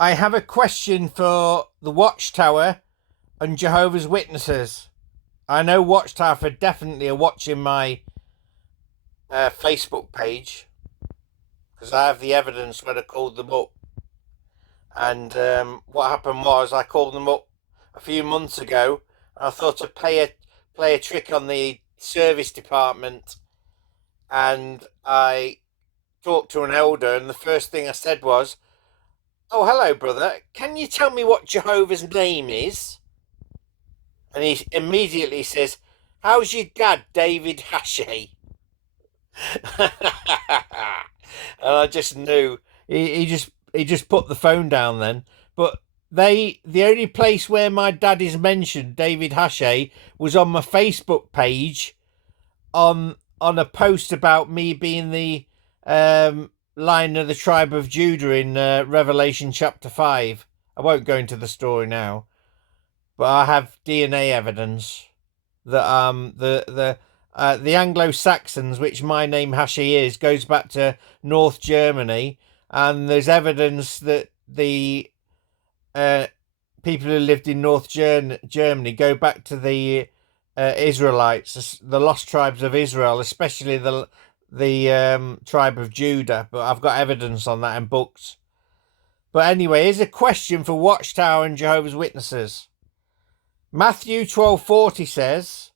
I have a question for the Watchtower and Jehovah's Witnesses. I know Watchtower for definitely are watching my Facebook page because I have the evidence when I called them up. And what happened was I called them up a few months ago. And I thought I'd play a trick on the service department, and I talked to an elder, and the first thing I said was, "Oh, hello, brother. Can you tell me what Jehovah's name is?" And he immediately says, "How's your dad, David Hashay?" And I just knew he just put the phone down then. But the only place where my dad is mentioned, David Hashay, was on my Facebook page on a post about me being the Lion of the tribe of Judah in Revelation chapter 5. I won't go into the story now, but I have DNA evidence that the Anglo-Saxons, which my name Hashi is, goes back to North Germany, and there's evidence that the people who lived in North Germany go back to the Israelites, the lost tribes of Israel, especially the tribe of Judah. But I've got evidence on that in books. But anyway, here's a question for Watchtower and Jehovah's Witnesses. Matthew 12:40 says,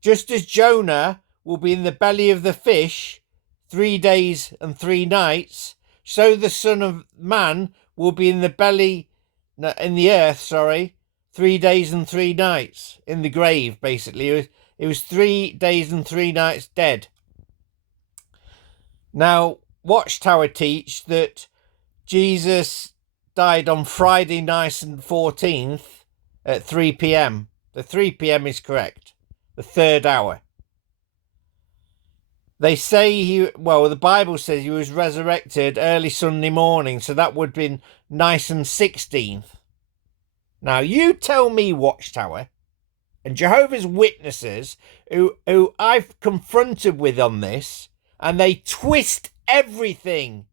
"Just as Jonah will be in the belly of the fish 3 days and 3 nights, so the Son of Man will be in the earth, 3 days and 3 nights in the grave." Basically, it was 3 days and 3 nights dead. Now, Watchtower teach that Jesus died on Friday night and 14th at 3 p.m. The 3 p.m. is correct. The third hour. They say the Bible says he was resurrected early Sunday morning, so that would have been nice and 16th. Now, you tell me, Watchtower and Jehovah's Witnesses, who I've confronted with on this, and they twist everything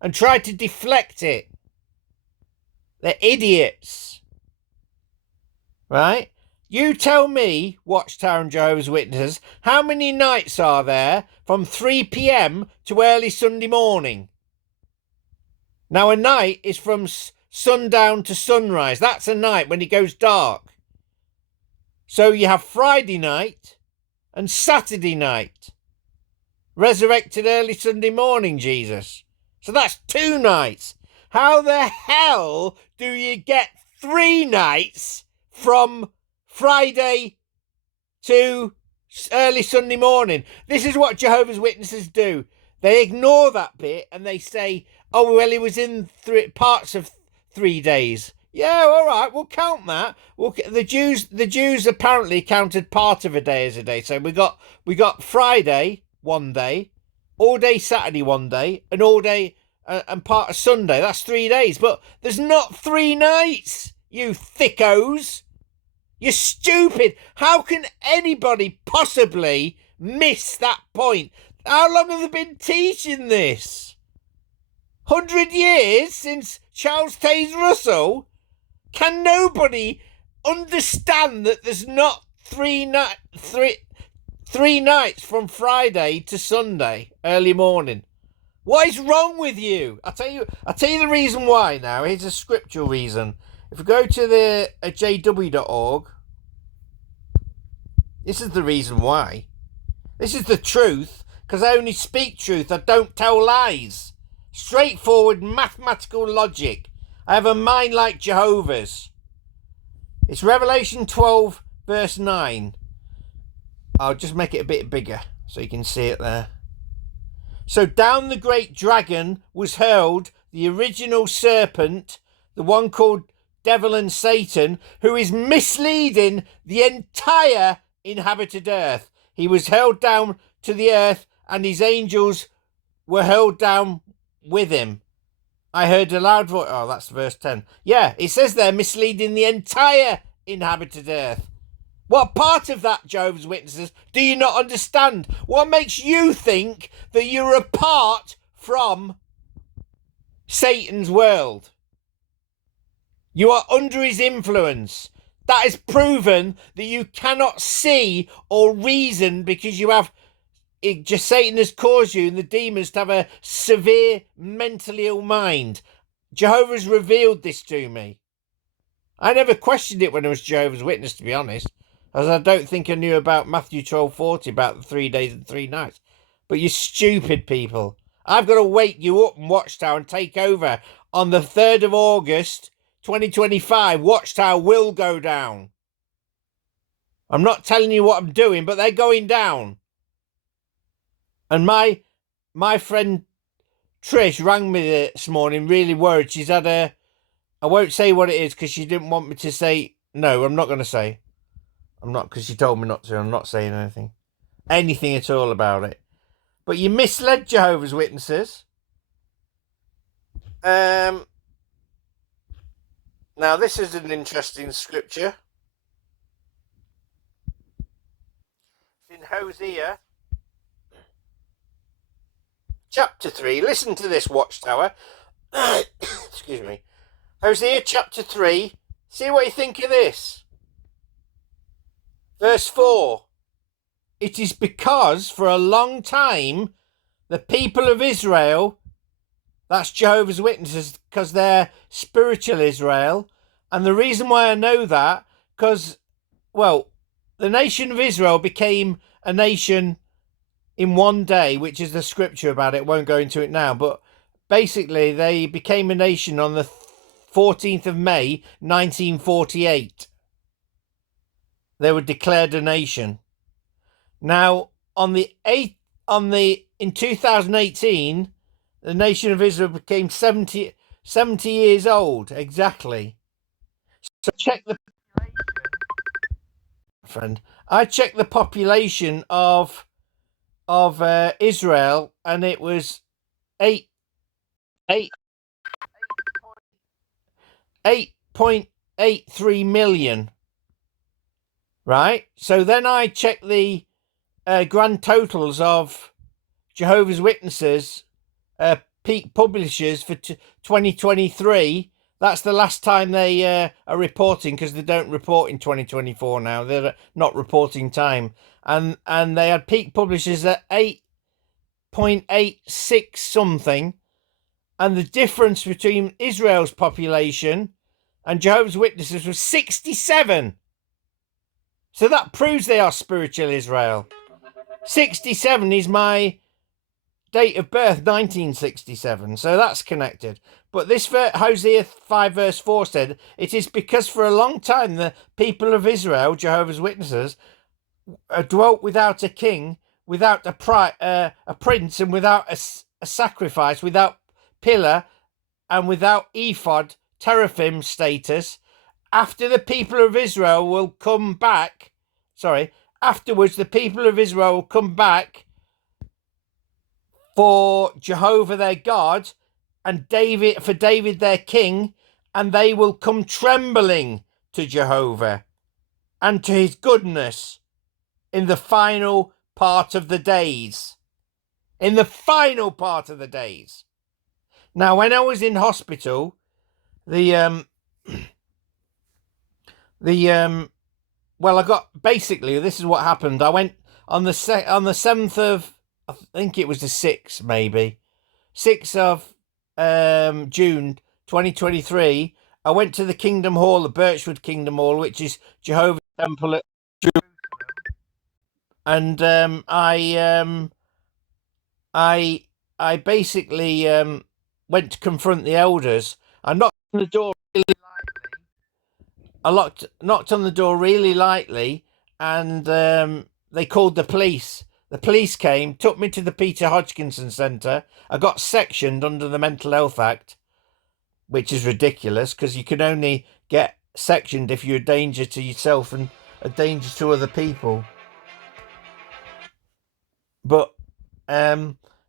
and try to deflect it. They're idiots. Right? You tell me, Watchtower and Jehovah's Witnesses, how many nights are there from 3 p.m. to early Sunday morning? Now, a night is from sundown to sunrise. That's a night when it goes dark. So you have Friday night and Saturday night. Resurrected early Sunday morning, Jesus. So that's 2 nights. How the hell do you get 3 nights from Friday to early Sunday morning? This is what Jehovah's Witnesses do. They ignore that bit and they say, "Oh, well, it was in parts of 3 days." Yeah, all right, we'll count that. The Jews apparently counted part of a day as a day. So we got Friday 1 day, all day Saturday 1 day, and all day and part of Sunday. That's 3 days. But there's not 3 nights, you thickos. You're stupid. How can anybody possibly miss that point? How long have they been teaching this? 100 years since Charles Taze Russell? Can nobody understand that there's not 3 nights from Friday to Sunday, early morning? What is wrong with you? I'll tell you the reason why now. Here's a scriptural reason. If we go to the jw.org, this is the reason why. This is the truth, because I only speak truth. I don't tell lies. Straightforward mathematical logic. I have a mind like Jehovah's. It's Revelation 12, verse 9. I'll just make it a bit bigger so you can see it there. "So down the great dragon was hurled the original serpent, the one called Devil and Satan, who is misleading the entire inhabited earth. He was hurled down to the earth, and his angels were hurled down with him. I heard a loud voice." Oh, that's verse 10. Yeah, it says there, misleading the entire inhabited earth. What part of that, Jehovah's Witnesses, do you not understand? What makes you think that you're apart from Satan's world? You are under his influence. That is proven that you cannot see or reason because you have just Satan has caused you and the demons to have a severe mentally ill mind. Jehovah's revealed this to me. I never questioned it when I was Jehovah's Witness, to be honest, as I don't think I knew about Matthew 12:40 about the 3 days and 3 nights. But you stupid people, I've got to wake you up and Watchtower and take over on the 3rd of August 2025. Watchtower will go down. I'm not telling you what I'm doing, but they're going down. And my friend Trish rang me this morning really worried. She's had I won't say what it is because she didn't want me to say. No, I'm not going to say. I'm not, because she told me not to. I'm not saying anything at all about it. But you misled Jehovah's Witnesses. Now this is an interesting scripture. It's in Hosea chapter 3. Listen to this, Watchtower. Excuse me. Hosea chapter 3. See what you think of this. Verse 4. It is because for a long time the people of Israel, that's Jehovah's Witnesses, because they're spiritual Israel. And the reason why I know that, because, well, the nation of Israel became a nation in one day, which is the scripture about it. Won't go into it now, but basically they became a nation on the 14th of May 1948. They were declared a nation. Now in 2018 the nation of Israel became 70 years old exactly. So check the friend. I checked the population of Israel, and it was 8.83 million. Right? So then I checked the grand totals of Jehovah's Witnesses peak publishers for 2023. That's the last time they are reporting, because they don't report in 2024 now. They're not reporting time. And they had peak publishers at 8.86 something. And the difference between Israel's population and Jehovah's Witnesses was 67. So that proves they are spiritual Israel. 67 is my date of birth, 1967. So that's connected. But this Hosea 5 verse 4 said, it is because for a long time the people of Israel, Jehovah's Witnesses, dwelt without a king, without a prince, and without a sacrifice, without pillar, and without ephod, teraphim status. After the people of Israel will come back, afterwards the people of Israel will come back for Jehovah their God, and for David their king, and they will come trembling to Jehovah and to his goodness in the final part of the days. In the final part of the days. Now, when I was in hospital, well, I got, basically, this is what happened. I went on the 7th of, I think it was the 6th, maybe, 6th of June 2023. I went to the Kingdom Hall, the Birchwood Kingdom Hall, which is Jehovah's Temple at Jerusalem. And I basically went to confront the elders. I knocked on the door really lightly. Knocked on the door really lightly, and they called the police. The police came, took me to the Peter Hodgkinson Centre. I got sectioned under the Mental Health Act, which is ridiculous, because you can only get sectioned if you're a danger to yourself and a danger to other people. But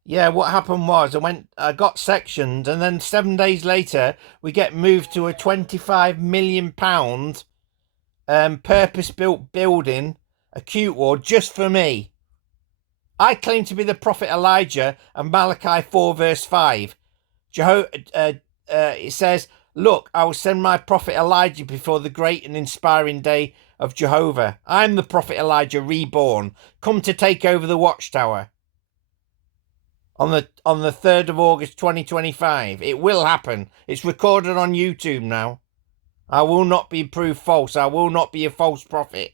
yeah, what happened was I got sectioned, and then 7 days later we get moved to a £25 million purpose-built building, acute ward, just for me. I claim to be the prophet Elijah, and Malachi 4 verse 5. It says, Look, I will send my prophet Elijah before the great and inspiring day of Jehovah. I'm the prophet Elijah reborn, come to take over the Watchtower. On the 3rd of August 2025. It will happen. It's recorded on YouTube now. I will not be proved false. I will not be a false prophet.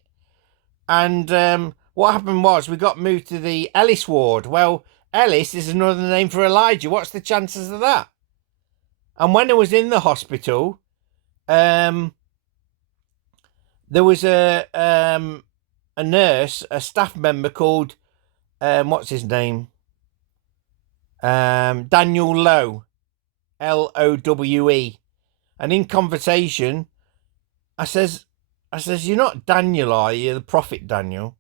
And what happened was we got moved to the Ellis ward. Well, Ellis is another name for Elijah. What's the chances of that? And when I was in the hospital, there was a nurse, a staff member called, what's his name? Daniel Lowe, Lowe. And in conversation, I says, you're not Daniel, are you? The prophet Daniel.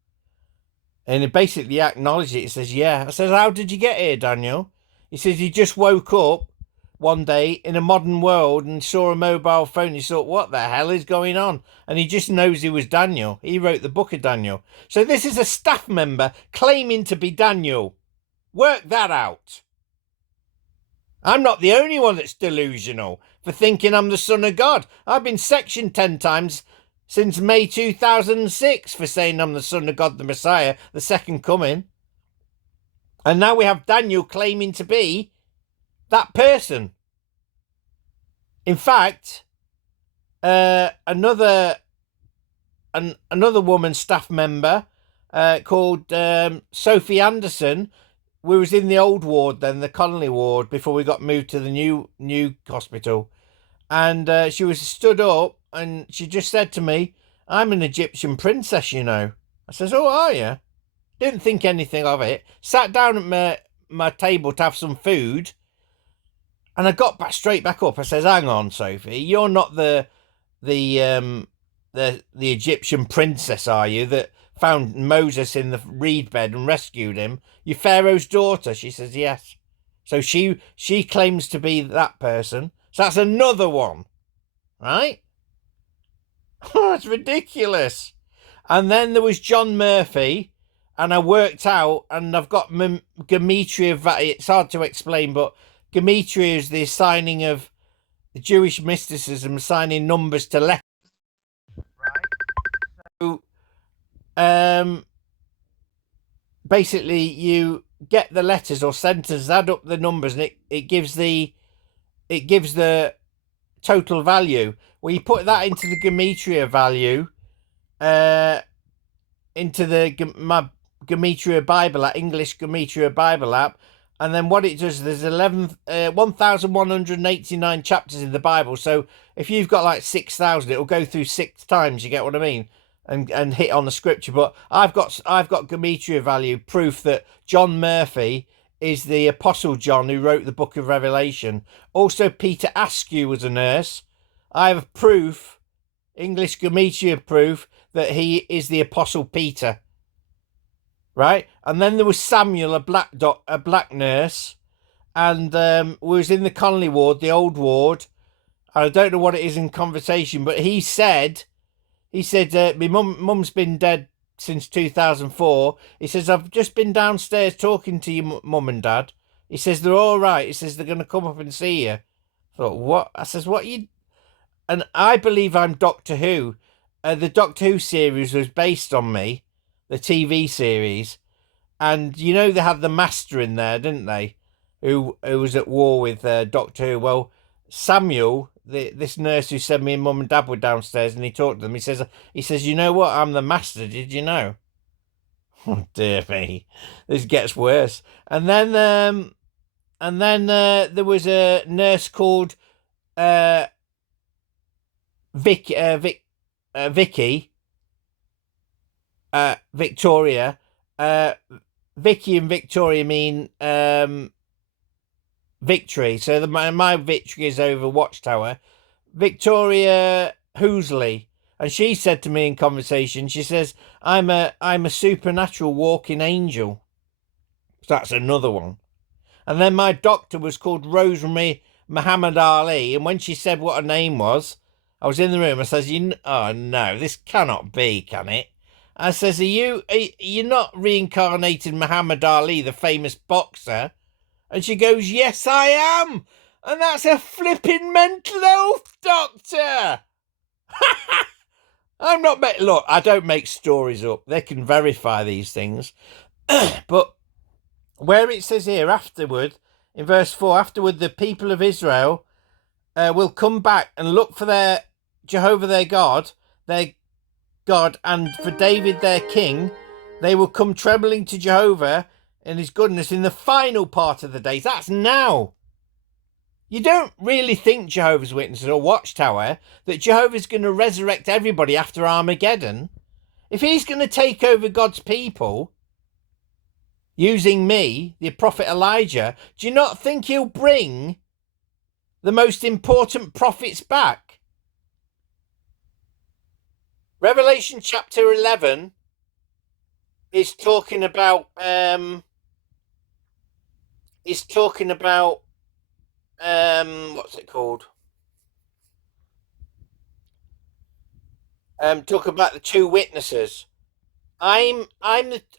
And he basically acknowledged it. He says, yeah. I says, how did you get here, Daniel? He says, he just woke up one day in a modern world and saw a mobile phone. He thought, what the hell is going on? And he just knows he was Daniel. He wrote the book of Daniel. So this is a staff member claiming to be Daniel. Work that out. I'm not the only one that's delusional for thinking I'm the Son of God. I've been sectioned 10 times since May 2006 for saying I'm the Son of God, the Messiah, the second coming. And now we have Daniel claiming to be that person. In fact, another woman staff member called Sophie Anderson. We was in the old ward then, the Connolly ward, before we got moved to the new hospital. And she was stood up and she just said to me, I'm an Egyptian princess, you know. I says, oh, are you? Didn't think anything of it. Sat down at my table to have some food. And I got straight back up. I says, hang on, Sophie, you're not the Egyptian princess, are you, that found Moses in the reed bed and rescued him? You're Pharaoh's daughter. She says, yes. So she claims to be that person. So that's another one, right? Oh, it's ridiculous. And then there was John Murphy, and I worked out, and I've got Gematria. It's hard to explain, but Gematria is the assigning of the Jewish mysticism, assigning numbers to letters. Right. So, basically, you get the letters or sentences, add up the numbers, and it gives the total value. Well, you put that into the Gematria value, into my Gematria Bible app, English Gematria Bible app, and then what it does, there's 1,189 chapters in the Bible. So if you've got like 6,000, it'll go through 6 times. You get what I mean? And hit on the scripture. But I've got Gematria value, proof that John Murphy is the Apostle John who wrote the book of Revelation. Also, Peter Askew was a nurse. I have proof, English Gematria proof, that he is the Apostle Peter. Right? And then there was Samuel, a black nurse. And we was in the Connolly ward, the old ward. I don't know what it is in conversation, but he said, my mum's been dead since 2004. He says, I've just been downstairs talking to your mum and dad. He says, they're all right. He says, they're going to come up and see you. I thought, what? I says, what you... And I believe I'm Doctor Who. The Doctor Who series was based on me, the TV series. And, you know, they had the Master in there, didn't they? Who was at war with Doctor Who. Well, Samuel, this nurse who said me and mum and dad were downstairs and he talked to them, he says, you know what? I'm the Master. Did you know? Oh, dear me. This gets worse. And then there was a nurse called Vicky, Victoria. Vicky and Victoria mean victory. So my victory is over Watchtower. Victoria Hoosley, and she said to me in conversation, she says, I'm a supernatural walking angel. So that's another one. And then my doctor was called Rosemary Muhammad Ali, and when she said what her name was, I was in the room. I says, oh no, this cannot be, can it? I says, you're not reincarnated Muhammad Ali, the famous boxer? And she goes, yes, I am. And that's a flipping mental health doctor. I'm not... Look, I don't make stories up. They can verify these things. But where it says here, afterward, in verse 4, afterward the people of Israel will come back and look for their Jehovah their God, and for David their king. They will come trembling to Jehovah and his goodness in the final part of the days. That's now. You don't really think, Jehovah's Witnesses or Watchtower, that Jehovah's going to resurrect everybody after Armageddon. If he's going to take over God's people using me, the prophet Elijah, do you not think he'll bring the most important prophets back? Revelation chapter 11 is talking about what's it called? Talk about the two witnesses. I'm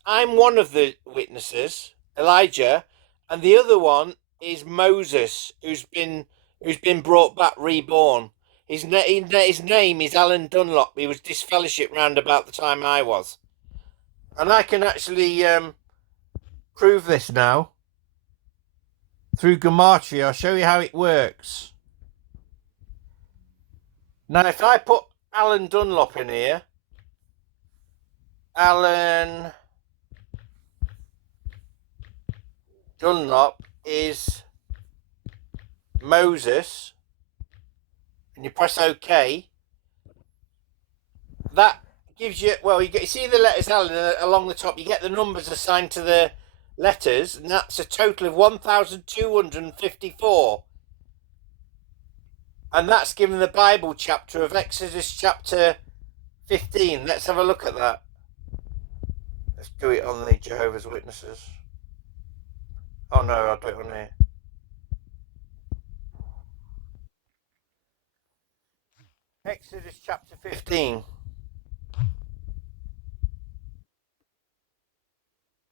one of the witnesses, Elijah, and the other one is Moses, who's been brought back, reborn. His name is Alan Dunlop. He was disfellowship round about the time I was. And I can actually prove this now through Gematria. I'll show you how it works. Now, if I put Alan Dunlop in here, Alan Dunlop is Moses, and you press OK, that gives you, well, you see the letters Alan along the top, you get the numbers assigned to the letters, and that's a total of 1,254. And that's given the Bible chapter of Exodus chapter 15. Let's have a look at that. Let's do it on the Jehovah's Witnesses. Oh no, I'll do it on here. Exodus chapter 15.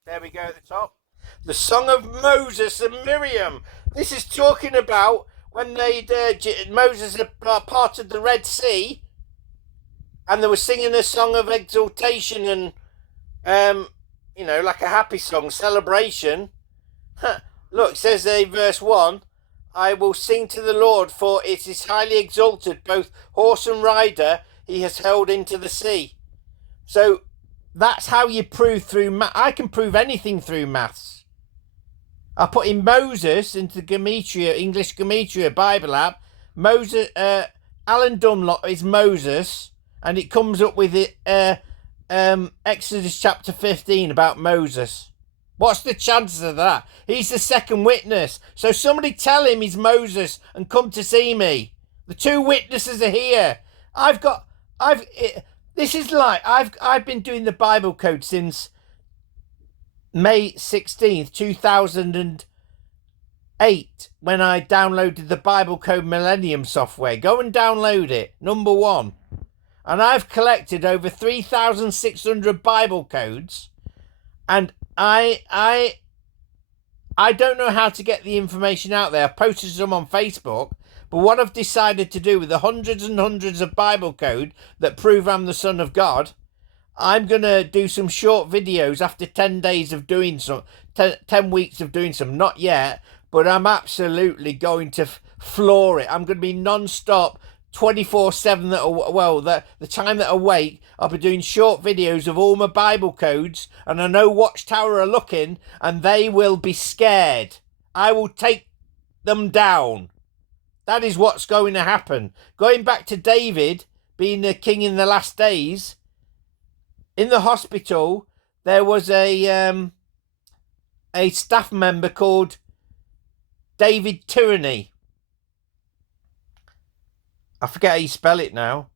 There we go at the top. The Song of Moses and Miriam. This is talking about when Moses had parted the Red Sea, and they were singing a song of exaltation and, like a happy song, celebration. Look, it says there in verse 1, I will sing to the Lord, for it is highly exalted, both horse and rider he has hurled into the sea. So that's how you prove through math. I can prove anything through maths. I put in Moses into Gematria, English Gematria Bible app. Moses, Alan Dunlop is Moses, and it comes up with it. Exodus chapter 15 about Moses. What's the chances of that? He's the second witness. So somebody tell him he's Moses and come to see me. The two witnesses are here. I've been doing the Bible code since May 16th, 2008, when I downloaded the Bible Code Millennium software. Go and download it, number 1. And I've collected over 3,600 Bible codes, and I don't know how to get the information out there. I've posted some on Facebook, but what I've decided to do with the hundreds and hundreds of Bible code that prove I'm the Son of God, I'm going to do some short videos after 10 days of doing some, 10 weeks of doing some. Not yet, but I'm absolutely going to floor it. I'm going to be non-stop, 24/7. The time that I wake, I'll be doing short videos of all my Bible codes, and I know Watchtower are looking, and they will be scared. I will take them down. That is what's going to happen. Going back to David being the king in the last days, in the hospital, there was a staff member called David Tyranny. I forget how you spell it now.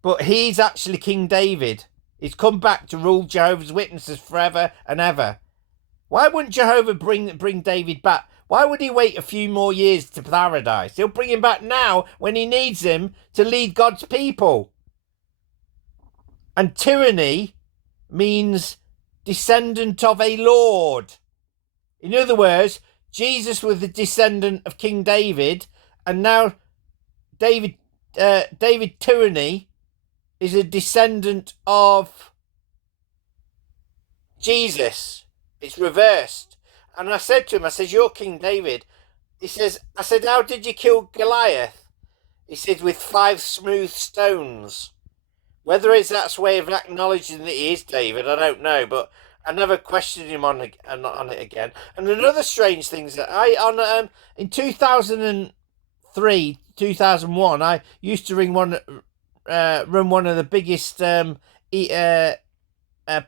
But he's actually King David. He's come back to rule Jehovah's Witnesses forever and ever. Why wouldn't Jehovah bring David back? Why would he wait a few more years to paradise? He'll bring him back now when he needs him to lead God's people. And tyranny means descendant of a lord. In other words, Jesus was the descendant of King David, and now David Tyranny is a descendant of Jesus. It's reversed. And I said to him, I said, you're King David. He says, I said, how did you kill Goliath? He said, with 5 smooth stones. Whether it's that's way of acknowledging that he is David, I don't know, but I never questioned him on it again. And another strange thing is that in 2003, 2001, I used to run one of the biggest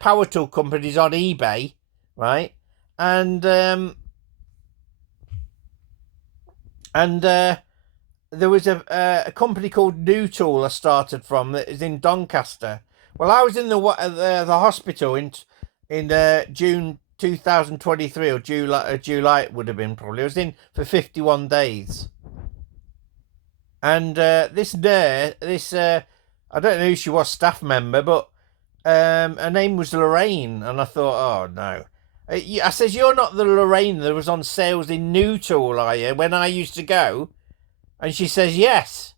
power tool companies on eBay, right? And there was a company called New Tool I started from that is in Doncaster. Well, I was in the hospital in June 2023 or July it would have been probably. I was in for 51 days. And this I don't know who she was, staff member, but her name was Lorraine. And I thought, oh, no. I says, you're not the Lorraine that was on sales in New Tool, are you, when I used to go? And she says, yes.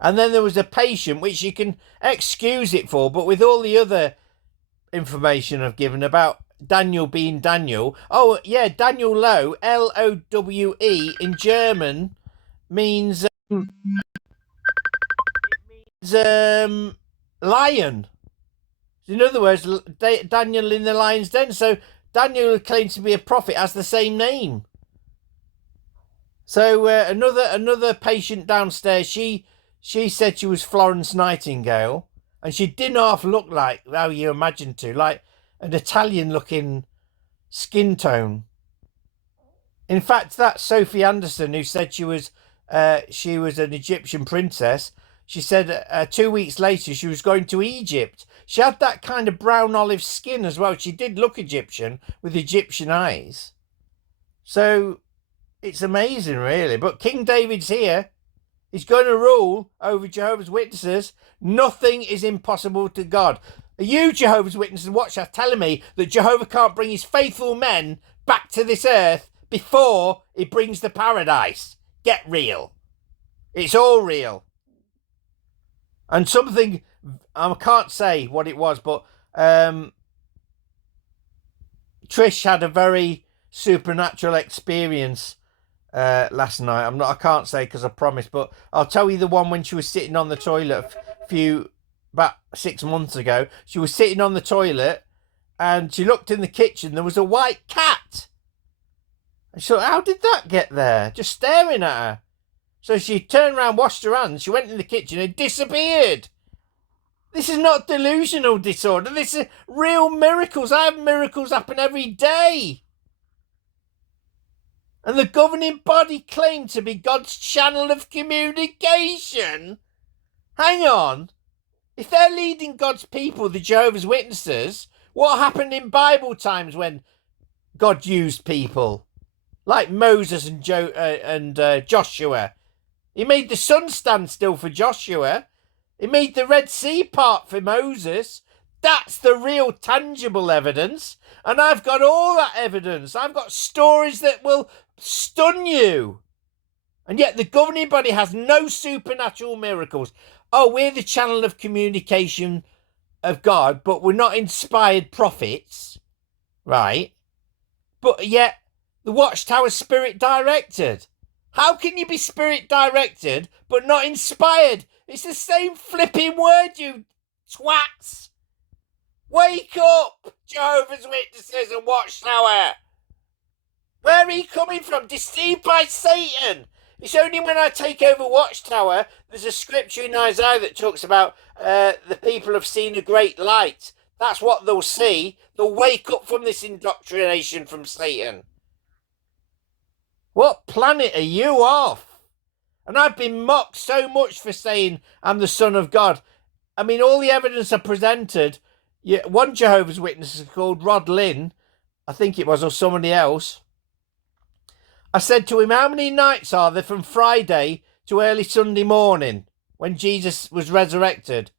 And then there was a patient, which you can excuse it for, but with all the other information I've given about Daniel being Daniel. Oh, yeah, Daniel Lowe, Lowe in German means lion. In other words, Daniel in the lion's den. So Daniel claims to be a prophet, has the same name. So another patient downstairs, she said she was Florence Nightingale, and she didn't half look like how you imagined to, like an Italian-looking skin tone. In fact, that Sophie Anderson, who said she was an Egyptian princess, she said 2 weeks later she was going to Egypt. She had that kind of brown olive skin as well. She did look Egyptian with Egyptian eyes. So it's amazing, really. But King David's here. He's going to rule over Jehovah's Witnesses. Nothing is impossible to God. Are you, Jehovah's Witnesses, watchers, telling me that Jehovah can't bring his faithful men back to this earth before he brings the paradise? Get real. It's all real. And something, I can't say what it was, but Trish had a very supernatural experience last night. I can't say because I promised, but I'll tell you the one when she was sitting on the toilet about 6 months ago. She was sitting on the toilet and she looked in the kitchen. There was a white cat. And she thought, how did that get there? Just staring at her. So she turned around, washed her hands. She went in the kitchen and disappeared. This is not delusional disorder. This is real miracles. I have miracles happen every day. And the governing body claimed to be God's channel of communication. Hang on. If they're leading God's people, the Jehovah's Witnesses, what happened in Bible times when God used people? Like Moses and Joshua. He made the sun stand still for Joshua. He made the Red Sea part for Moses. That's the real tangible evidence. And I've got all that evidence. I've got stories that will stun you. And yet the governing body has no supernatural miracles. Oh, we're the channel of communication of God, but we're not inspired prophets. Right? But yet the Watchtower's spirit directed. How can you be spirit directed but not inspired? It's the same flipping word, you twats. Wake up, Jehovah's Witnesses and Watchtower. Where are you coming from? Deceived by Satan. It's only when I take over Watchtower, there's a scripture in Isaiah that talks about the people have seen a great light. That's what they'll see. They'll wake up from this indoctrination from Satan. What planet are you off? And I've been mocked so much for saying I'm the Son of God. I mean, all the evidence I presented, one Jehovah's Witness is called Rod Lynn, I think it was, or somebody else. I said to him, how many nights are there from Friday to early Sunday morning when Jesus was resurrected?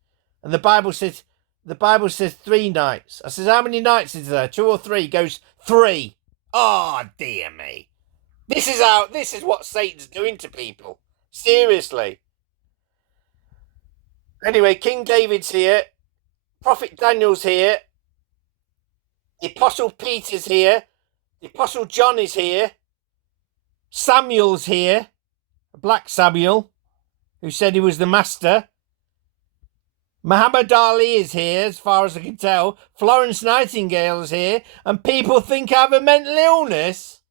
And the Bible says 3 nights. I said, how many nights is there? 2 or 3? He goes, 3. Oh, dear me. This is what Satan's doing to people. Seriously. Anyway, King David's here. Prophet Daniel's here. The Apostle Peter's here. The Apostle John is here. Samuel's here. Black Samuel, who said he was the master. Muhammad Ali is here, as far as I can tell. Florence Nightingale is here. And people think I have a mental illness.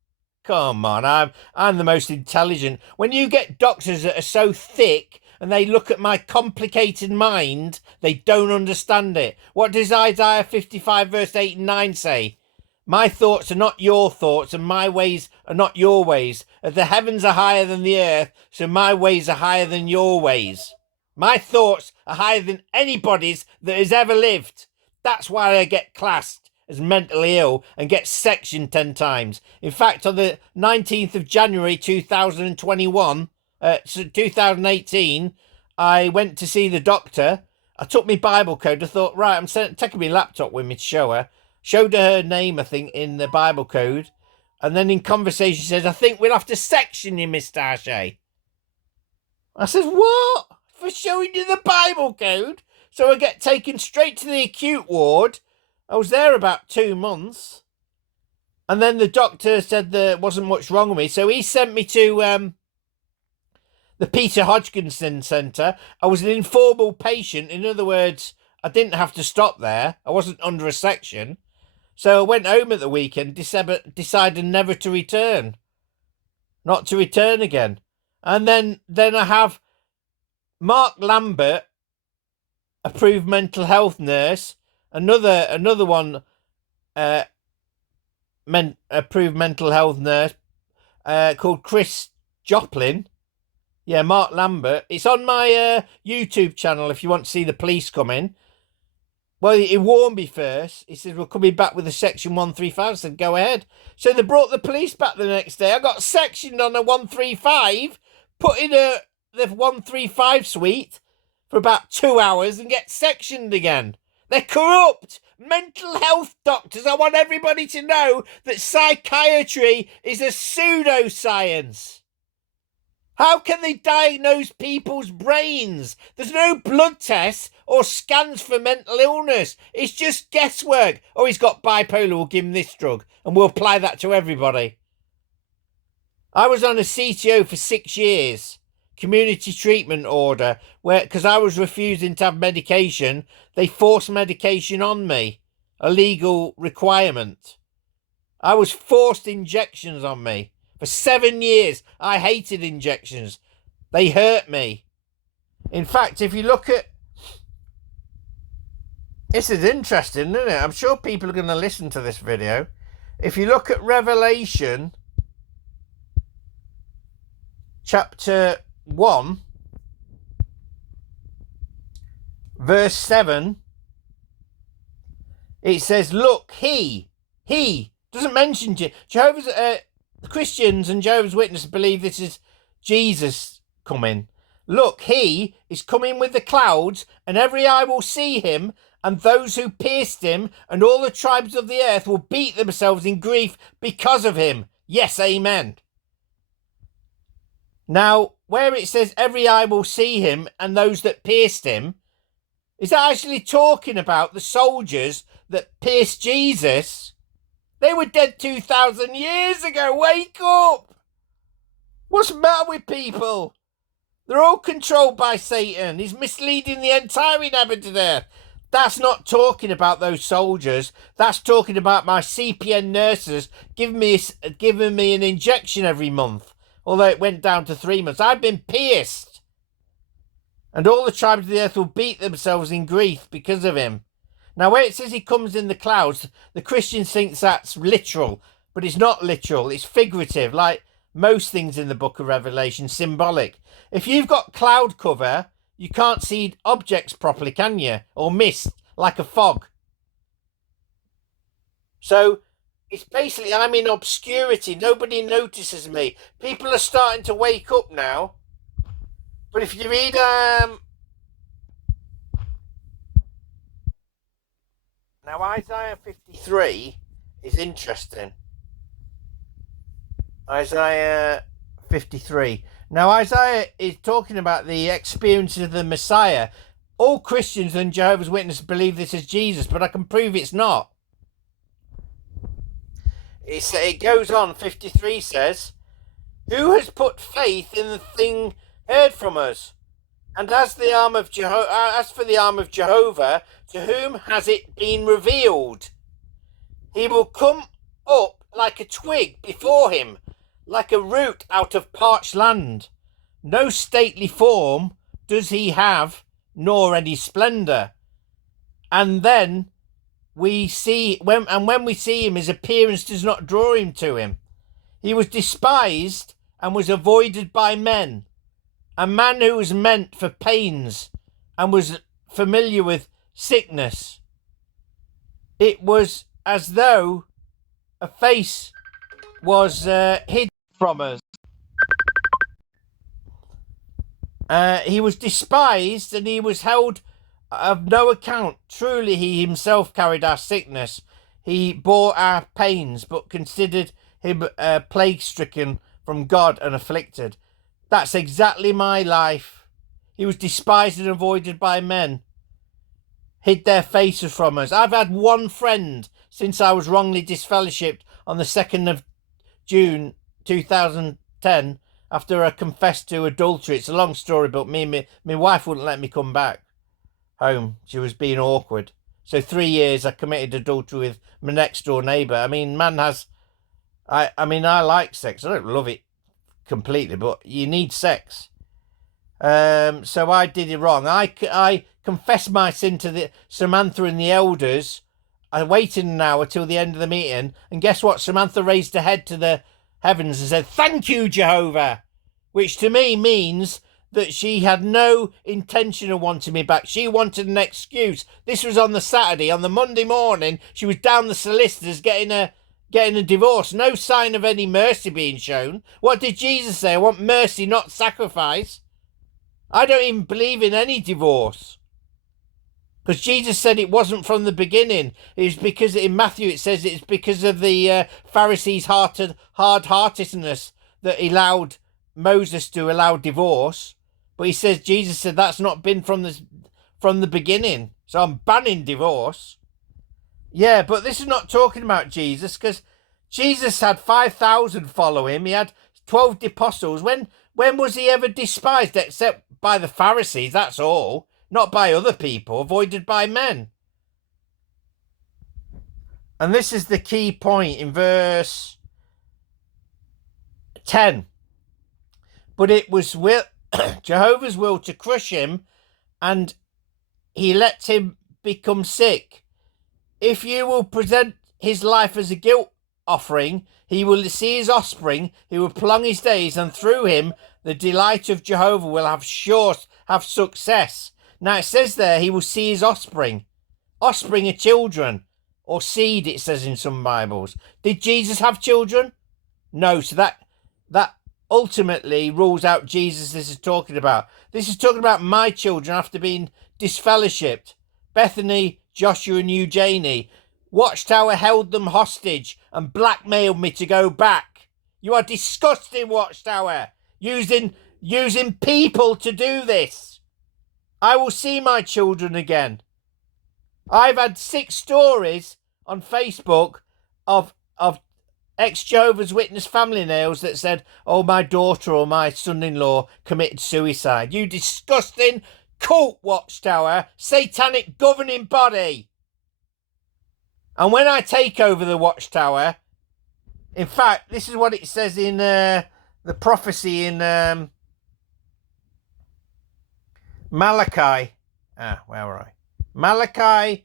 Come on, I'm the most intelligent. When you get doctors that are so thick and they look at my complicated mind, they don't understand it. What does Isaiah 55 verse 8 and 9 say? My thoughts are not your thoughts, and my ways are not your ways. As the heavens are higher than the earth, so my ways are higher than your ways. My thoughts are higher than anybody's that has ever lived. That's why I get classed as mentally ill and get sectioned 10 times. In fact, on the 19th of January 2018, I went to see the doctor. I took my Bible code. I thought, right, I'm taking my laptop with me to show her. Showed her name, I think, in the Bible code. And then in conversation, she says, I think we'll have to section you, Mr. Ashay. I said, what? For showing you the Bible code? So I get taken straight to the acute ward. I was there about 2 months. And then the doctor said there wasn't much wrong with me. So he sent me to the Peter Hodgkinson Centre. I was an informal patient. In other words, I didn't have to stop there. I wasn't under a section. So I went home at the weekend, decided never to return. Not to return again. And then I have Mark Lambert, approved mental health nurse. Another one, approved mental health nurse, called Chris Joplin. Yeah, Mark Lambert. It's on my YouTube channel if you want to see the police come in. Well, he warned me first. He said, we're coming back with a section 135. I said, go ahead. So they brought the police back the next day. I got sectioned on a 135, put in the 135 suite for about 2 hours and get sectioned again. They're corrupt. Mental health doctors. I want everybody to know that psychiatry is a pseudoscience. How can they diagnose people's brains? There's no blood tests or scans for mental illness. It's just guesswork. Oh, he's got bipolar, we'll give him this drug. And we'll apply that to everybody. I was on a CTO for 6 years. Community treatment order. Because I was refusing to have medication, they forced medication on me. A legal requirement. I was forced injections on me. For 7 years, I hated injections. They hurt me. In fact, if you look at... This is interesting, isn't it? I'm sure people are going to listen to this video. If you look at Revelation, chapter 1, verse 7, it says, look, he doesn't mention Jehovah's... Christians and Jehovah's Witnesses believe this is Jesus coming. Look, he is coming with the clouds, and every eye will see him, and those who pierced him, and all the tribes of the earth will beat themselves in grief because of him. Yes, amen. Now, where it says every eye will see him, and those that pierced him, is that actually talking about the soldiers that pierced Jesus? They were dead 2,000 years ago. Wake up! What's the matter with people? They're all controlled by Satan. He's misleading the entire inhabited earth. That's not talking about those soldiers. That's talking about my CPN nurses giving me an injection every month. Although it went down to 3 months. I've been pierced. And all the tribes of the earth will beat themselves in grief because of him. Now, where it says he comes in the clouds, the Christians think that's literal, but it's not literal. It's figurative, like most things in the book of Revelation, symbolic. If you've got cloud cover, you can't see objects properly, can you? Or mist, like a fog. So, it's basically, I'm in obscurity. Nobody notices me. People are starting to wake up now. But if you read... Now, Isaiah 53 is interesting. Isaiah 53. Now, Isaiah is talking about the experiences of the Messiah. All Christians and Jehovah's Witnesses believe this is Jesus, but I can prove it's not. It goes on, 53 says, "Who has put faith in the thing heard from us? And as for the arm of Jehovah, to whom has it been revealed? He will come up like a twig before him, like a root out of parched land. No stately form does he have, nor any splendor. And then when we see him, his appearance does not draw him to him. He was despised and was avoided by men, a man who was meant for pains and was familiar with sickness. It was as though a face was hid from us. He was despised and he was held of no account. Truly he himself carried our sickness. He bore our pains, but considered him plague-stricken from God and afflicted." That's exactly my life. He was despised and avoided by men, hid their faces from us. I've had one friend since I was wrongly disfellowshipped on the 2nd of June 2010 after I confessed to adultery. It's a long story, but my wife wouldn't let me come back home. She was being awkward. So 3 years I committed adultery with my next door neighbour. I mean, I like sex. I don't love it completely, but you need sex. So I did it wrong. I confessed my sin to Samantha and the elders. I waited an hour till the end of the meeting, and guess what? Samantha raised her head to the heavens and said, "Thank you, Jehovah," which to me means that she had no intention of wanting me back. She wanted an excuse. This was on the Saturday. On the Monday morning, she was down the solicitors getting a divorce. No sign of any mercy being shown. What did Jesus say? I want mercy, not sacrifice. I don't even believe in any divorce, because Jesus said it wasn't from the beginning. It was because in Matthew it says it's because of the Pharisees' hard-heartedness that allowed Moses to allow divorce. But he says, Jesus said that's not been from the beginning. So I'm banning divorce. Yeah, but this is not talking about Jesus, because Jesus had 5,000 follow him. He had 12 apostles. When was he ever despised except by the Pharisees? That's all. Not by other people, avoided by men. And this is the key point in verse 10. But it was Jehovah's will to crush him, and he let him become sick. If you will present his life as a guilt offering, he will see his offspring, he will prolong his days, and through him the delight of Jehovah will have success. Now it says there, he will see his offspring. Offspring are children, or seed, it says in some Bibles. Did Jesus have children? No, so that ultimately rules out Jesus this is talking about. This is talking about my children after being disfellowshipped. Bethany, Joshua and Eugenie. Watchtower held them hostage and blackmailed me to go back. You are disgusting, Watchtower. Using people to do this. I will see my children again. I've had 6 stories on Facebook of ex-Jehovah's Witness family nails that said, "Oh, my daughter or my son-in-law committed suicide." You disgusting cult, Watchtower, satanic governing body. And when I take over the Watchtower, in fact, this is what it says in the prophecy in Malachi. Where were I? Malachi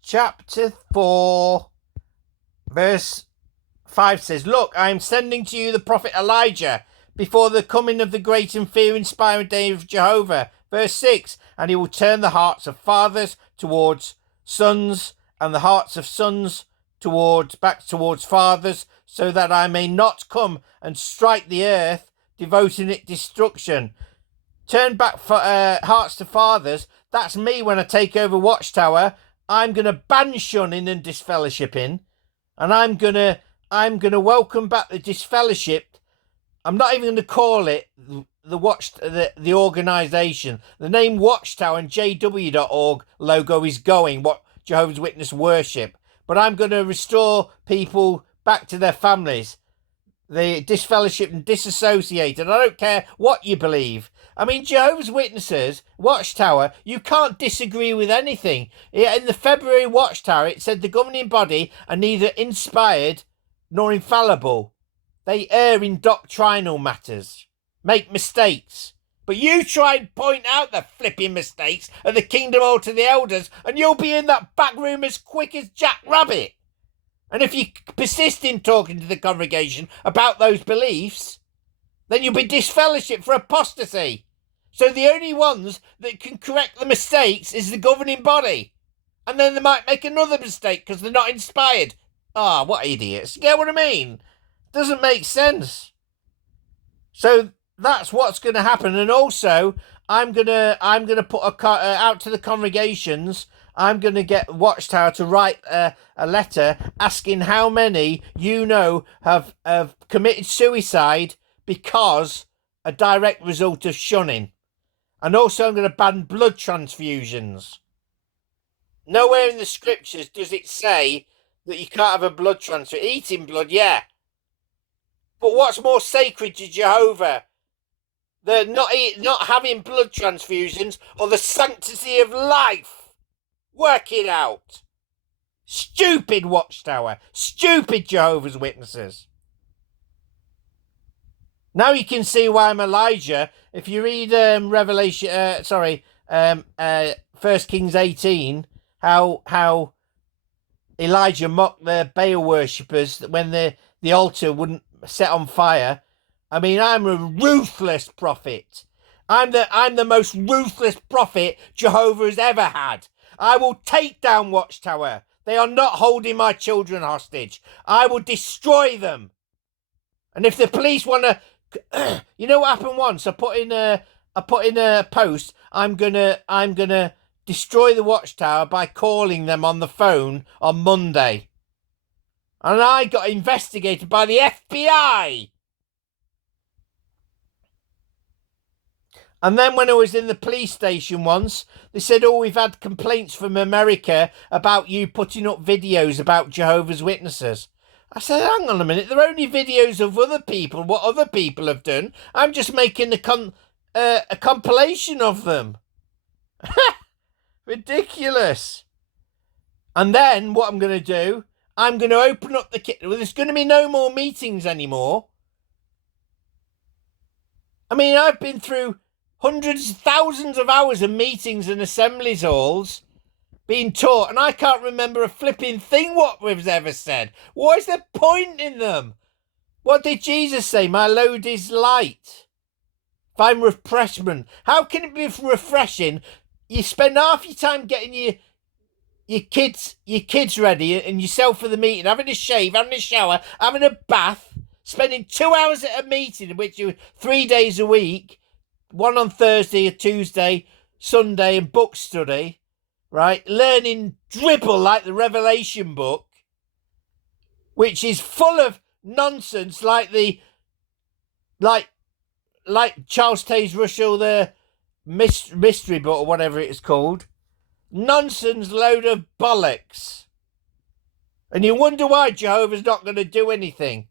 chapter 4, verse 5 says, "Look, I am sending to you the prophet Elijah before the coming of the great and fear-inspiring day of Jehovah." Verse 6, "And he will turn the hearts of fathers towards sons, and the hearts of sons back towards fathers, so that I may not come and strike the earth, devoting it destruction." Turn back hearts to fathers. That's me when I take over Watchtower. I'm going to ban shunning and disfellowshipping, and I'm going to I'm going to welcome back the disfellowshipped. I'm not even going to call it the organisation. The name Watchtower and JW.org logo is going, what Jehovah's Witness worship. But I'm going to restore people back to their families. The disfellowshipped and disassociated. I don't care what you believe. I mean, Jehovah's Witnesses, Watchtower, you can't disagree with anything. In the February Watchtower, it said the governing body are neither inspired nor infallible. They err in doctrinal matters, make mistakes. But you try and point out the flipping mistakes of the kingdom hall to the elders, and you'll be in that back room as quick as Jack Rabbit. And if you persist in talking to the congregation about those beliefs, then you'll be disfellowshipped for apostasy. So the only ones that can correct the mistakes is the governing body. And then they might make another mistake because they're not inspired. Ah, what idiots. You get what I mean? Doesn't make sense. So that's what's going to happen. And also, I'm gonna put out to the congregations. I'm going to get Watchtower to write a letter asking how many have committed suicide because a direct result of shunning. And also I'm going to ban blood transfusions. Nowhere in the scriptures does it say that you can't have a blood transfusion. Eating blood, yeah. But what's more sacred to Jehovah? The not having blood transfusions or the sanctity of life? Work it out. Stupid Watchtower. Stupid Jehovah's Witnesses. Now you can see why I'm Elijah. If you read Revelation, 1 Kings 18, how Elijah mocked the Baal worshippers when the altar wouldn't set on fire. I mean, I'm a ruthless prophet. I'm the most ruthless prophet Jehovah has ever had. I will take down Watchtower. They are not holding my children hostage. I will destroy them. And if the police want to, you know what happened once? I put in a post. I'm gonna destroy the Watchtower by calling them on the phone on Monday. And I got investigated by the FBI. And then when I was in the police station once, they said, oh, we've had complaints from America about you putting up videos about Jehovah's Witnesses. I said, hang on a minute, they're only videos of other people, what other people have done. I'm just making a compilation of them. Ridiculous. And then what I'm going to do, I'm going to open up there's going to be no more meetings anymore. I mean, I've been through hundreds, thousands of hours of meetings and assemblies halls being taught, and I can't remember a flipping thing what was ever said. What is the point in them? What did Jesus say? My load is light. Find refreshment. How can it be refreshing? You spend half your time getting your kids ready and yourself for the meeting, having a shave, having a shower, having a bath, spending 2 hours at a meeting, in which you 3 days a week, one on Thursday, a Tuesday, Sunday, and book study, right? Learning dribble like the Revelation book, which is full of nonsense, like Charles Taze Russell, the mystery book or whatever it is called. Nonsense load of bollocks. And you wonder why Jehovah's not going to do anything.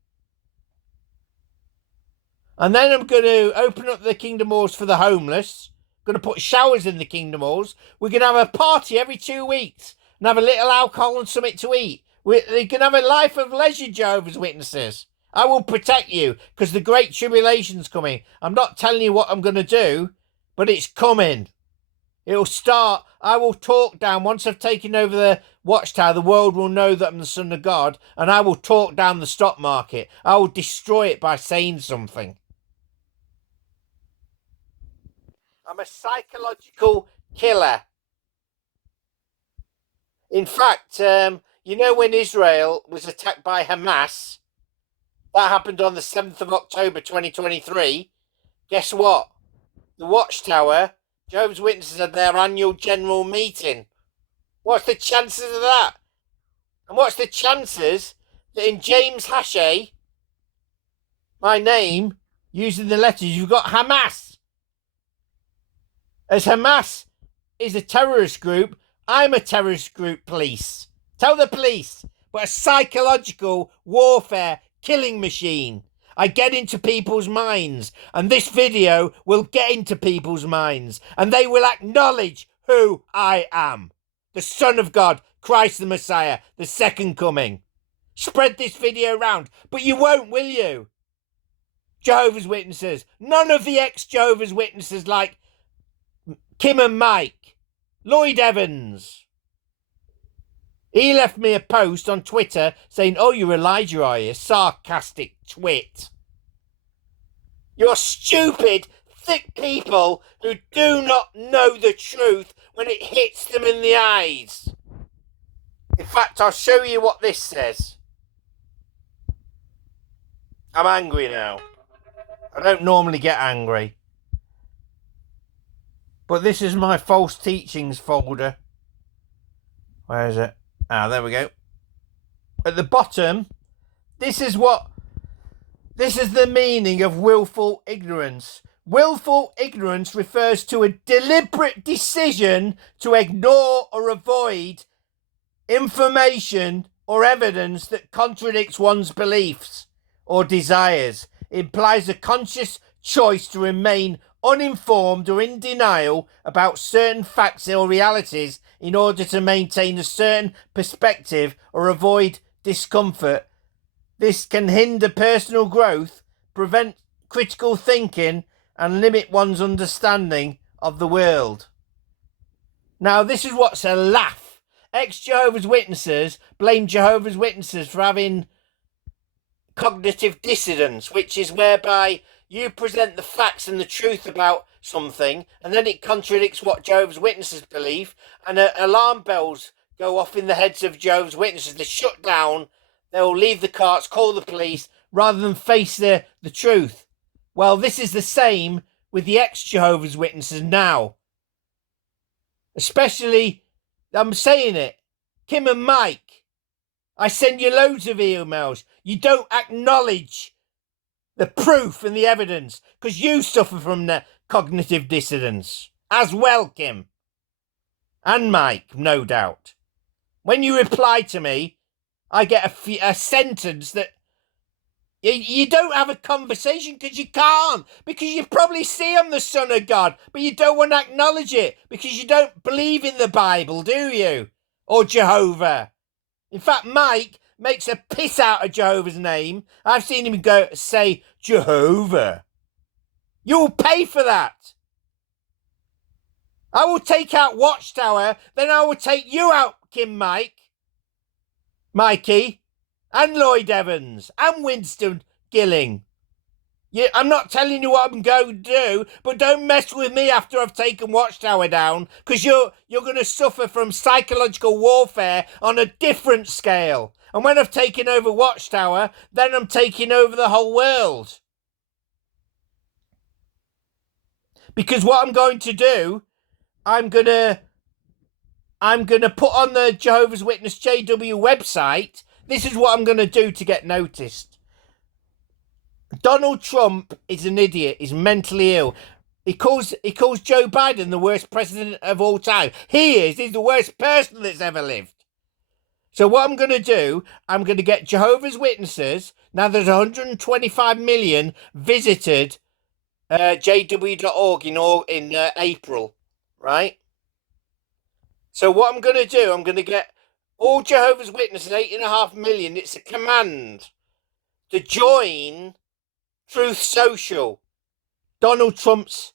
And then I'm going to open up the kingdom halls for the homeless. I'm going to put showers in the kingdom halls. We're going to have a party every 2 weeks and have a little alcohol and something to eat. We're going to have a life of leisure, Jehovah's Witnesses. I will protect you because the great tribulation's coming. I'm not telling you what I'm going to do, but it's coming. It'll start. I will talk down. Once I've taken over the Watchtower, the world will know that I'm the Son of God, and I will talk down the stock market. I will destroy it by saying something. I'm a psychological killer. In fact, you know when Israel was attacked by Hamas, that happened on the 7th of October 2023. Guess what? The Watchtower, Jehovah's Witnesses, had their annual general meeting. What's the chances of that? And what's the chances that in James Hashay, my name, using the letters, you've got Hamas. As Hamas is a terrorist group, I'm a terrorist group, police. Tell the police. But a psychological warfare killing machine. I get into people's minds, and this video will get into people's minds, and they will acknowledge who I am. The Son of God, Christ the Messiah, the second coming. Spread this video around, but you won't, will you? Jehovah's Witnesses. None of the ex-Jehovah's Witnesses like Kim and Mike. Lloyd Evans. He left me a post on Twitter saying, "Oh, you're Elijah, are you? Sarcastic twit." You're stupid, thick people who do not know the truth when it hits them in the eyes. In fact, I'll show you what this says. I'm angry now. I don't normally get angry. But this is my false teachings folder. Where is it? Ah, there we go. At the bottom, this is the meaning of willful ignorance. Willful ignorance refers to a deliberate decision to ignore or avoid information or evidence that contradicts one's beliefs or desires. It implies a conscious choice to remain uninformed or in denial about certain facts or realities in order to maintain a certain perspective or avoid discomfort. This can hinder personal growth, prevent critical thinking, and limit one's understanding of the world. Now, this is what's a laugh. Ex-Jehovah's Witnesses blame Jehovah's Witnesses for having cognitive dissonance, which is whereby you present the facts and the truth about something, and then it contradicts what Jehovah's Witnesses believe, and alarm bells go off in the heads of Jehovah's Witnesses. They shut down, they'll leave the carts, call the police, rather than face the truth. Well, this is the same with the ex-Jehovah's Witnesses now. Especially, I'm saying it, Kim and Mike. I send you loads of emails. You don't acknowledge the proof and the evidence because you suffer from the cognitive dissonance as well, Kim and Mike, no doubt. When you reply to me, I get a sentence that you don't have a conversation because you can't, because you probably see I'm the Son of God, but you don't want to acknowledge it because you don't believe in the Bible, do you? Or Jehovah. In fact, Mike makes a piss out of Jehovah's name. I've seen him say Jehovah. You'll pay for that. I will take out Watchtower, then I will take you out, Mikey, and Lloyd Evans, and Winston Gilling. I'm not telling you what I'm going to do, but don't mess with me after I've taken Watchtower down, because you're going to suffer from psychological warfare on a different scale. And when I've taken over Watchtower, then I'm taking over the whole world. Because what I'm going to do, I'm going to put on the Jehovah's Witness JW website. This is what I'm going to do to get noticed. Donald Trump is an idiot. He's mentally ill. He calls Joe Biden the worst president of all time. He is. He's the worst person that's ever lived. So what I'm going to do, I'm going to get Jehovah's Witnesses. Now there's 125 million visited jw.org in April, right? So what I'm going to do, I'm going to get all Jehovah's Witnesses, 8.5 million. It's a command to join Truth Social, Donald Trump's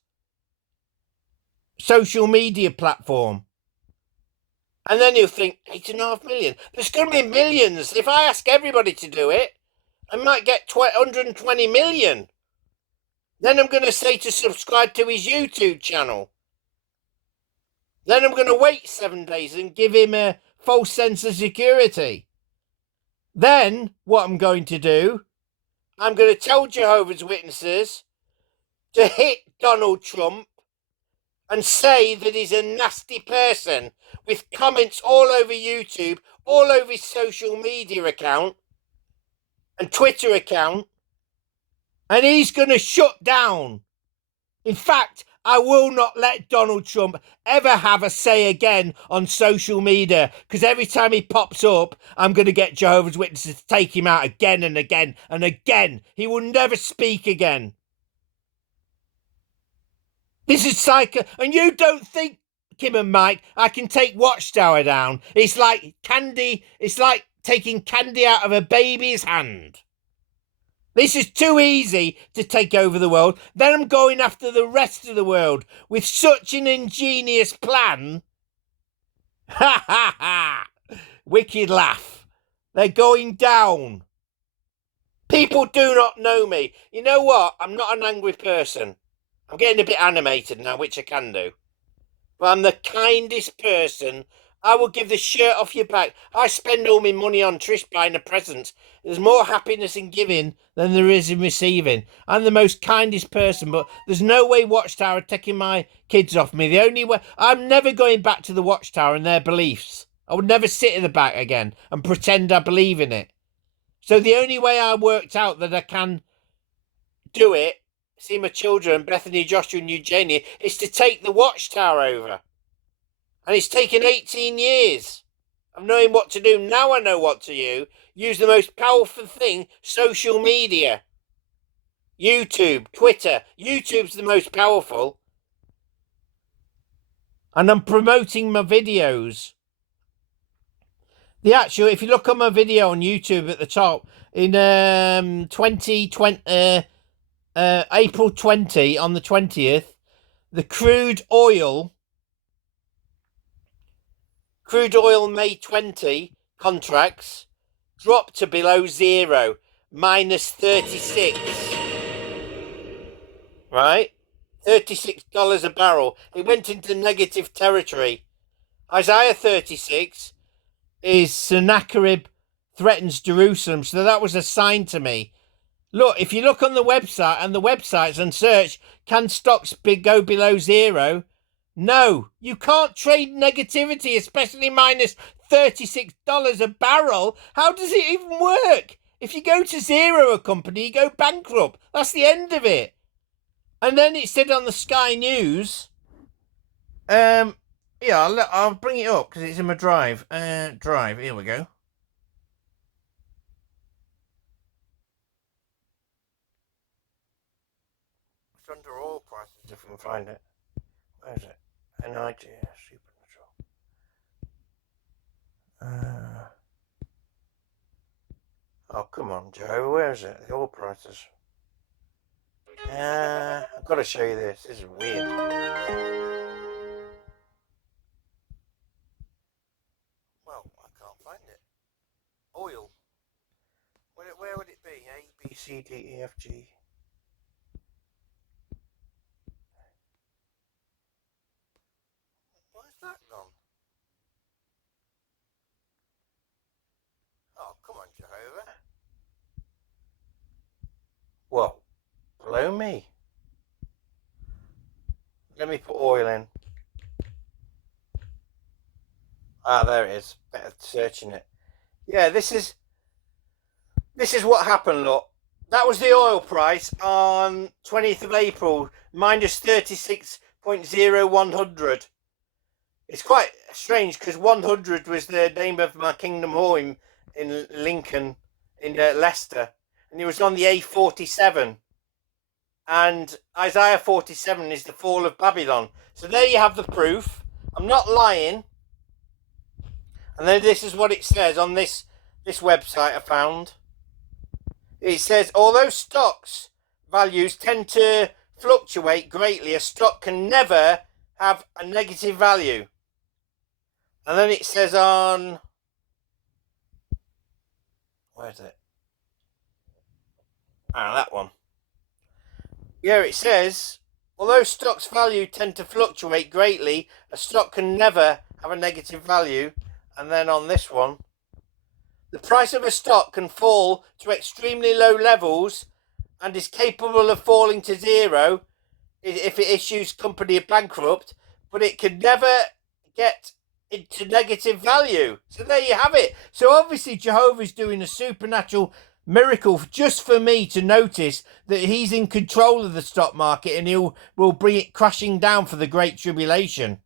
social media platform. And then he'll think, 8.5 million. There's going to be millions. If I ask everybody to do it, I might get 120 million. Then I'm going to say to subscribe to his YouTube channel. Then I'm going to wait 7 days and give him a false sense of security. Then what I'm going to do, I'm going to tell Jehovah's Witnesses to hit Donald Trump and say that he's a nasty person with comments all over YouTube, all over his social media account. and Twitter account, and he's going to shut down. In fact, I will not let Donald Trump ever have a say again on social media, because every time he pops up, I'm going to get Jehovah's Witnesses to take him out again and again and again. He will never speak again. This is psycho. And you don't think, Kim and Mike, I can take Watchtower down? It's like candy. It's like taking candy out of a baby's hand. This is too easy to take over the world. Then I'm going after the rest of the world with such an ingenious plan. Ha ha ha! Wicked laugh. They're going down. People do not know me. You know what? I'm not an angry person. I'm getting a bit animated now, which I can do. But I'm the kindest person. I will give the shirt off your back. I spend all my money on Trish buying a present. There's more happiness in giving than there is in receiving. I'm the most kindest person, but there's no way Watchtower taking my kids off me. The only way... I'm never going back to the Watchtower and their beliefs. I would never sit in the back again and pretend I believe in it. So the only way I worked out that I can do it, see my children, Bethany, Joshua and Eugenia, is to take the Watchtower over. And it's taken 18 years of knowing what to do. Now I know what to do. Use the most powerful thing, social media. YouTube, Twitter. YouTube's the most powerful. And I'm promoting my videos. If you look on my video on YouTube at the top, in 2020, April 20, on the 20th, the crude oil May 20 contracts dropped to below zero, minus 36. Right? $36 a barrel. It went into negative territory. Isaiah 36 is Sennacherib threatens Jerusalem. So that was a sign to me. Look, if you look on the website and the websites and search, can stocks go below zero? No, you can't trade negativity, especially minus $36 a barrel. How does it even work? If you go to zero a company, you go bankrupt. That's the end of it. And then it said on the Sky News, yeah, I'll bring it up because it's in my drive. Drive, here we go. It's under oil prices if we can find it. Where is it? NIG, supernatural. Oh, come on, Joe. Where is it? The oil prices. I've got to show you this. This is weird. Well, I can't find it. Oil. Where would it be? A, B, C, D, E, F, G. Where's that gone? Oh, come on, Jehovah. Whoa. Blow me. Let me put oil in. Ah, there it is. Better searching it. Yeah, this is what happened, look. That was the oil price on 20th of April, minus 36.0100. It's quite strange because 100 was the name of my Kingdom home in Lincoln, in Leicester. And it was on the A47. And Isaiah 47 is the fall of Babylon. So there you have the proof. I'm not lying. And then this is what it says on this website I found. It says, although stocks values tend to fluctuate greatly, a stock can never have a negative value. And then it says on... Where is it? That one. Yeah, it says, although stocks' value tend to fluctuate greatly, a stock can never have a negative value. And then on this one, the price of a stock can fall to extremely low levels and is capable of falling to zero if it issues company bankrupt, but it can never get into negative value. So there you have it. So obviously Jehovah's doing a supernatural miracle just for me to notice that he's in control of the stock market and will bring it crashing down for the Great Tribulation.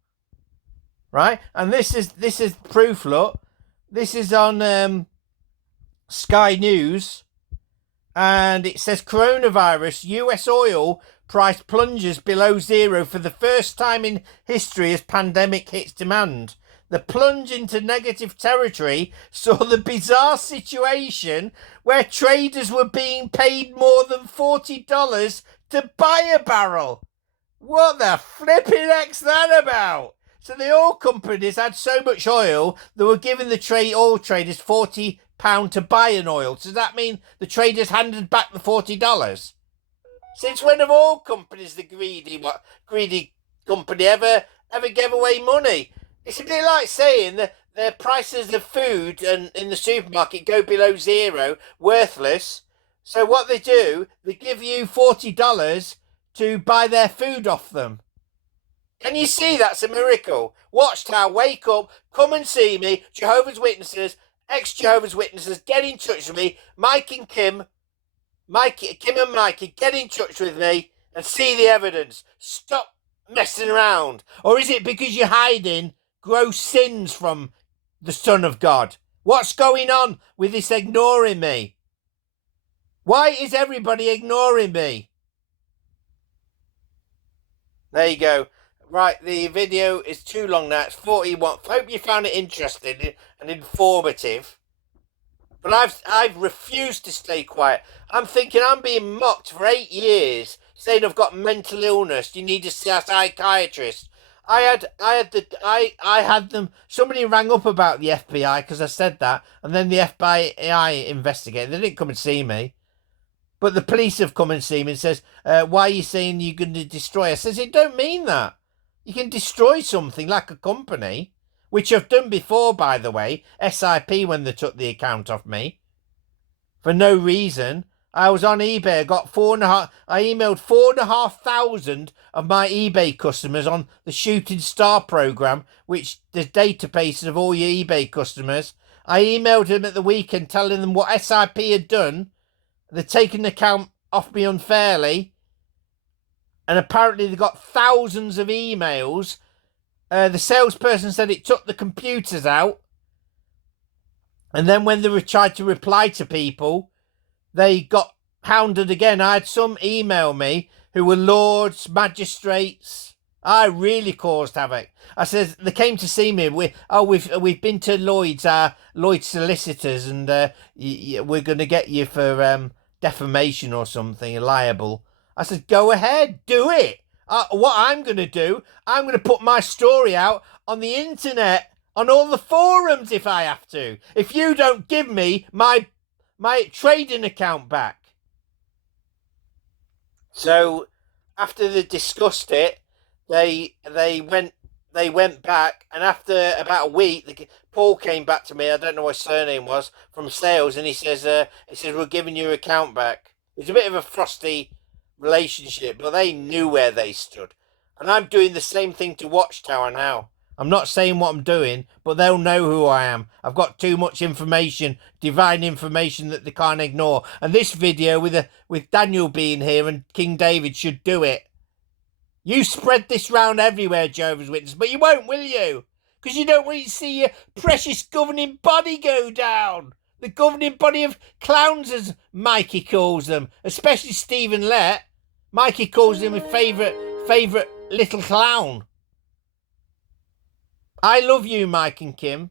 Right? And this is proof, look. This is on Sky News. And it says coronavirus, US oil price plunges below zero for the first time in history as pandemic hits demand. The plunge into negative territory saw the bizarre situation where traders were being paid more than $40 to buy a barrel. What the flipping heck's that about? So the oil companies had so much oil, they were giving the oil traders £40 to buy an oil. Does that mean the traders handed back the $40? Since when have oil companies, the greedy company, ever gave away money? It's a bit like saying that the prices of food and in the supermarket go below zero, worthless. So what they do, they give you $40 to buy their food off them. Can you see that's a miracle? Watchtower, wake up, come and see me. Jehovah's Witnesses, ex-Jehovah's Witnesses, get in touch with me. Kim and Mikey, get in touch with me and see the evidence. Stop messing around. Or is it because you're hiding gross sins from the Son of God? What's going on with this ignoring me? Why is everybody ignoring me? There you go. Right, the video is too long now. It's 41. Hope you found it interesting and informative. But I've refused to stay quiet. I'm thinking I'm being mocked for 8 years, saying I've got mental illness. You need to see a psychiatrist. I had them. Somebody rang up about the FBI because I said that, and then the FBI investigated. They didn't come and see me, but the police have come and seen me and says, "Why are you saying you're going to destroy?" I says, "It don't mean that. You can destroy something like a company." Which I've done before, by the way. SIP, when they took the account off me. For no reason. I was on eBay. I emailed 4,500 of my eBay customers on the Shooting Star program, which the database of all your eBay customers. I emailed them at the weekend telling them what SIP had done. They'd taken the account off me unfairly. And apparently they got thousands of emails. The salesperson said it took the computers out. And then when they tried to reply to people, they got hounded again. I had some email me who were lords, magistrates. I really caused havoc. I said, they came to see me. We've been to Lloyd's solicitors, and we're going to get you for defamation or something, liable. I said, go ahead, do it. What I'm going to do, I'm going to put my story out on the internet, on all the forums if I have to. If you don't give me my trading account back. So after they discussed it, they went back, and after about a week, Paul came back to me. I don't know what his surname was, from sales, and he says we're giving your account back. It's a bit of a frosty relationship, but they knew where they stood. And I'm doing the same thing to Watchtower now. I'm not saying what I'm doing, but they'll know who I am. I've got too much information, divine information, that they can't ignore. And this video with Daniel being here and King David should do it. You spread this round everywhere, Jehovah's Witness, but you won't, will you? Because you don't want to see your precious governing body go down. The governing body of clowns, as Mikey calls them, especially Stephen Lett. Mikey calls him his favourite little clown. I love you, Mike and Kim.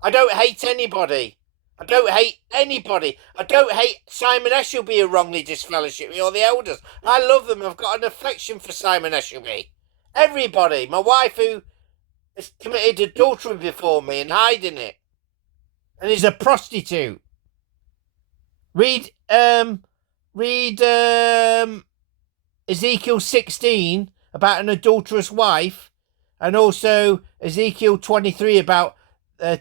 I don't hate anybody. I don't hate Simon Eshelby, who wrongly disfellowshipped me, or the elders. I love them. I've got an affection for Simon Eshelby. Everybody. My wife, who has committed adultery before me and hiding it, and is a prostitute. Read Ezekiel 16 about an adulterous wife, and also Ezekiel 23 about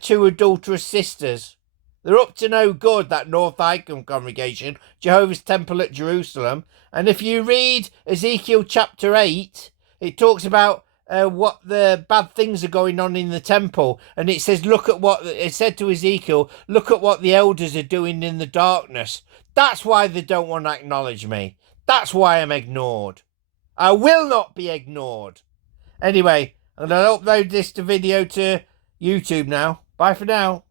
2 adulterous sisters. They're up to no good, that North Icon congregation, Jehovah's Temple at Jerusalem. And if you read Ezekiel chapter 8, it talks about what the bad things are going on in the temple, and it says, look at what it said to Ezekiel, look at what the elders are doing in the darkness. That's why they don't want to acknowledge me. That's why I'm ignored. I will not be ignored. Anyway, I'm going to upload this video to YouTube now. Bye for now.